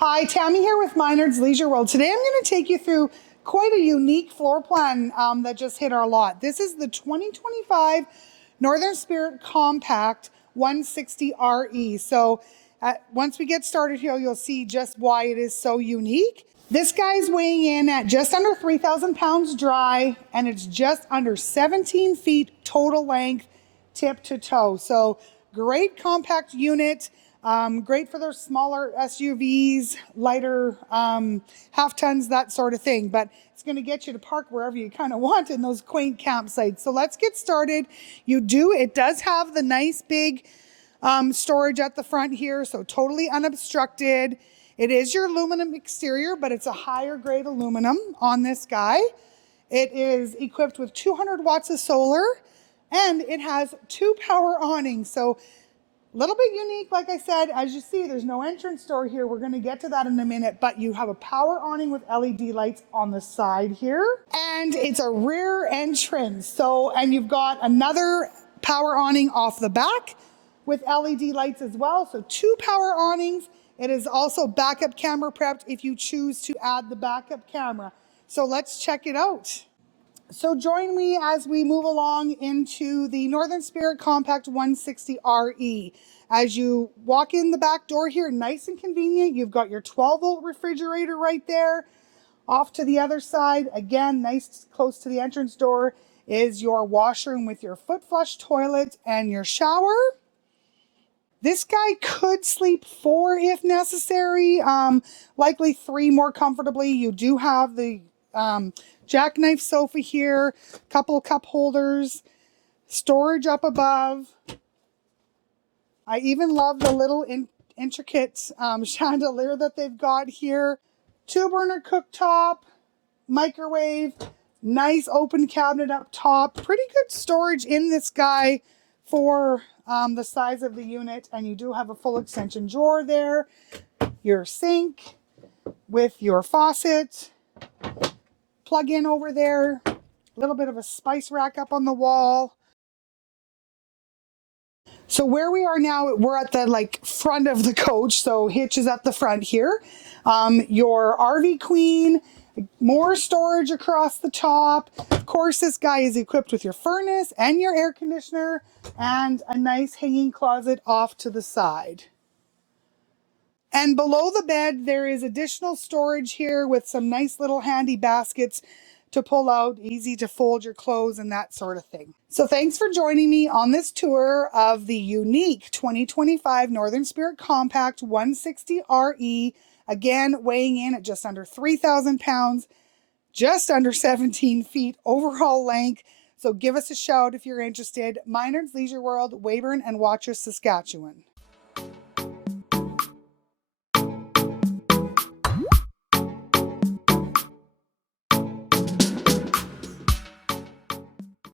Hi, Tammy here with Minard's Leisure World. Today I'm going to take you through quite a unique floor plan that just hit our lot. This is the 2025 Northern Spirit Compact 160 RE. So once we get started here, you'll see just why it is so unique. This guy's weighing in at just under 3,000 pounds dry, and it's just under 17 feet total length, tip to toe. So great compact unit. Great for those smaller SUVs, lighter half tons, that sort of thing. But it's going to get you to park wherever you kind of want in those quaint campsites. So let's get started. It does have the nice big storage at the front here, so totally unobstructed. It is your aluminum exterior, but it's a higher grade aluminum on this guy. It is equipped with 200 watts of solar, and it has 2 power awnings. So a little bit unique, like I said. As you see, there's no entrance door here. We're going to get to that in a minute, but you have a power awning with LED lights on the side here, and it's a rear entrance. And you've got another power awning off the back with LED lights as well. So 2 power awnings. It is also backup camera prepped if you choose to add the backup camera. So let's check it out. So join me as we move along into the Northern Spirit Compact 160 RE. As you walk in the back door here, nice and convenient. You've got your 12-volt refrigerator right there. Off to the other side, again, nice close to the entrance door, is your washroom with your foot flush toilet and your shower. This guy could sleep 4 if necessary, likely 3 more comfortably. You do have the jackknife sofa here, couple cup holders, storage up above. I even love the little intricate chandelier that they've got here. 2-burner cooktop, microwave, nice open cabinet up top. Pretty good storage in this guy for the size of the unit, and you do have a full extension drawer there. Your sink with your faucet. Plug in over there, a little bit of a spice rack up on the wall. So where we are now, we're at the front of the coach, so hitch is at the front here. Your RV queen, more storage across the top. Of course, this guy is equipped with your furnace and your air conditioner and a nice hanging closet off to the side. And below the bed, there is additional storage here with some nice little handy baskets to pull out, easy to fold your clothes and that sort of thing. So thanks for joining me on this tour of the unique 2025 Northern Spirit Compact 160 RE. Again, weighing in at just under 3,000 pounds, just under 17 feet overall length. So give us a shout if you're interested. Minard's Leisure World, Weyburn and Watrous, Saskatchewan.